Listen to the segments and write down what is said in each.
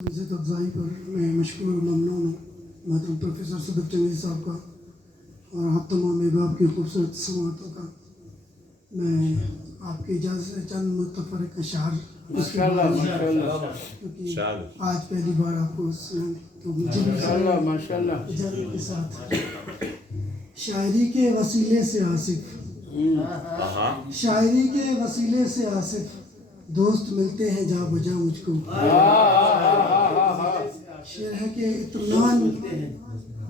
عزت افزائی پر میں مشکور و ممنون ہوں محترم پروفیسر صدق جمیل صاحب کا اور آپ تمام احباب کی خوبصورت سماعتوں کا۔ میں آپ کی اجازت سے چند متفرق اشعار کیونکہ آج پہلی بار آپ کو سنانے تو مجھے اجازت کے ساتھ شاعری کے وسیلے سے آصف، شاعری کے وسیلے سے آصف دوست ملتے ہیں جا بجا مجھ کو۔ شعر ہے کہ اطمینان،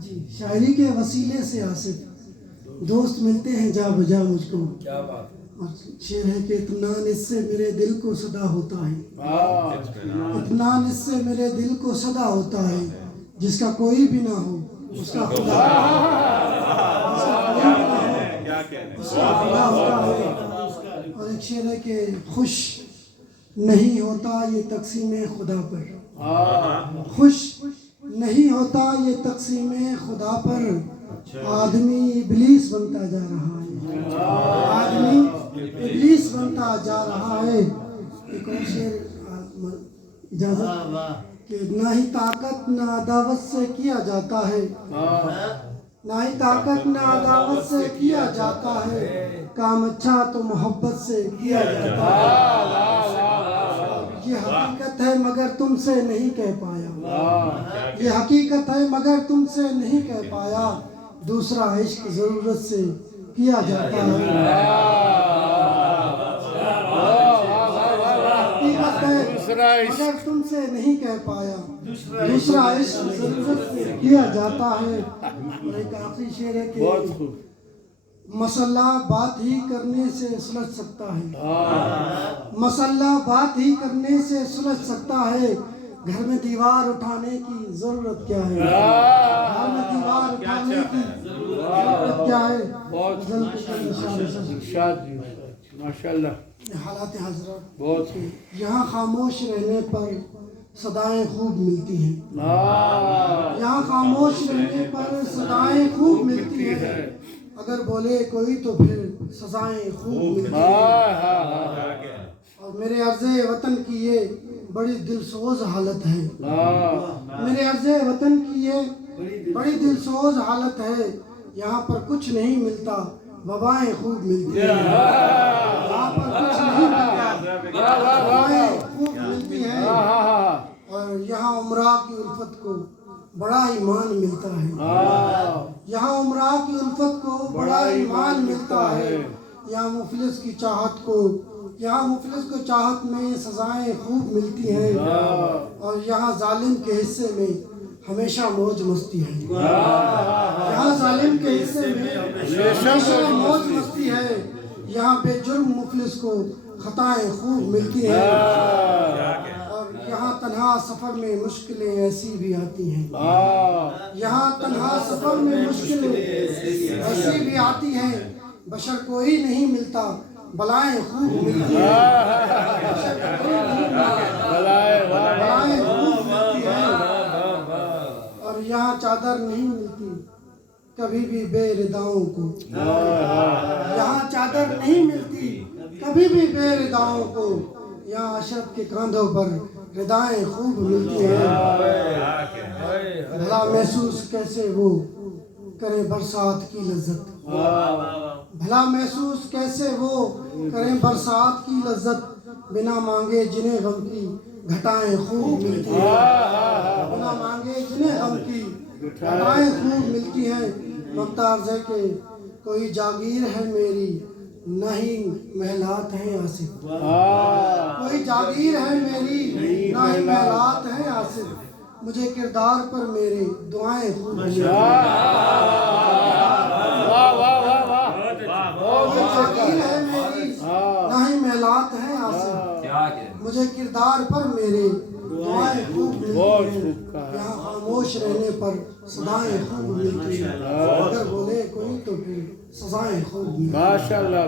جی شاعری کے وسیلے سے آصف دوست ملتے ہیں جا بجا مجھ کو۔ اور شعر ہے کہ اطمینان اس سے میرے دل کو صدا ہوتا ہے، اطمینان اس سے میرے دل کو صدا ہوتا ہے، جس کا کوئی بھی نہ ہو اس کا خدا ہوتا ہے۔ اور ایک شعر ہے کہ خوش نہیں ہوتا یہ تقسیم خدا پر، خوش نہیں ہوتا یہ تقسیم خدا پر، آدمی ابلیس بنتا جا رہا ہے، آدمی ابلیس بنتا جا رہا ہے۔ ایک اور شعر اجازت کہ نہ ہی طاقت نہ عداوت سے کیا جاتا ہے، نہ ہی طاقت نہ عداوت سے کیا جاتا ہے، کام اچھا تو محبت سے کیا جاتا ہے۔ یہ حقیقت ہے مگر تم سے نہیں کہہ پایا، یہ حقیقت ہے مگر تم سے نہیں کہہ پایا، دوسرا عشق ضرورت سے کیا جاتا ہے۔ حقیقت ہے مگر تم سے نہیں کہہ پایا، دوسرا عشق ضرورت سے کیا جاتا ہے۔ اور ایک آخری شعر ہے کہ مسئلہ بات ہی کرنے سے سلجھ سکتا ہے، مسئلہ بات ہی کرنے سے سلجھ سکتا ہے، گھر میں دیوار اٹھانے کی ضرورت کیا ہے، گھر میں دیوار اٹھانے کی ضرورت کیا ہے۔ ماشاءاللہ حالات حضرات یہاں خاموش رہنے پر صدائیں خوب ملتی ہیں، یہاں خاموش رہنے پر صدائیں خوب ملتی ہیں، اگر بولے کوئی تو پھر سزائیں خوب ملتی ہیں۔ اور میرے عرض وطن کی یہ بڑی دلسوز حالت ہے، میرے عرض وطن کی یہ بڑی دلسوز حالت ہے، یہاں پر کچھ نہیں ملتا وبائیں خوب ملتی ہیں، یہاں پر کچھ نہیں ملتا وبائیں خوب ملتی ہیں۔ اور یہاں عمرہ کی الفت کو بڑا ایمان ملتا ہے، یہاں عمرہ کی الفت کو بڑا ایمان ملتا ہے، یہاں مفلس کی چاہت کو، یہاں مفلس کو چاہت میں سزائیں خوب ملتی ہیں، اور یہاں ظالم کے حصے میں ہمیشہ موج مستی ہے، یہاں ظالم کے حصے میں ہمیشہ موج مستی ہے، یہاں بے جرم مفلس کو خطائیں خوب ملتی ہیں، اور یہاں تنہا سفر میں مشکلیں ایسی بھی آتی ہیں، یہاں تنہا سفر میں مشکلیں ایسی بھی آتی ہیں، بشر کوئی نہیں ملتا بلائیں خوب ملتی ہیں، بلائیں خوب ملتی ہیں۔ اور یہاں چادر نہیں ملتی کبھی بھی بے رداؤں کو، یہاں چادر نہیں ملتی کبھی بھی بے رداؤں کو، یہاں اشرف کے کاندھوں پر ردائیں خوب ملتی ہیں۔ بھلا محسوس کیسے وہ کریں برسات کی لذت، بھلا محسوس کیسے وہ کریں برسات کی لذت، بنا مانگے جنہیں غم کی گھٹائیں خوب ملتی ہیں، بنا مانگے جنہیں غم کی گھٹائیں خوب ملتی ہیں۔ وقت عرض ہے کہ کوئی جاگیر ہے میری نہ ہی محلات ہیں آصف، کوئی جاگیر ہے میری نہ ہی محلات ہیں آصف، مجھے کردار پر میرے دعائیں خوب ملتی ہیں، کوئی جاگیر ہے میری نہ ہی محلات ہیں آصف، مجھے کردار پر میرے دعائیں خوب ملتی ہیں، یہاں خاموش رہنے پر صدائیں خوب ملتی ہیں، اگر بولے کوئی تو پھر سزائیں خوب ملتی ہیں۔ ماشاءاللہ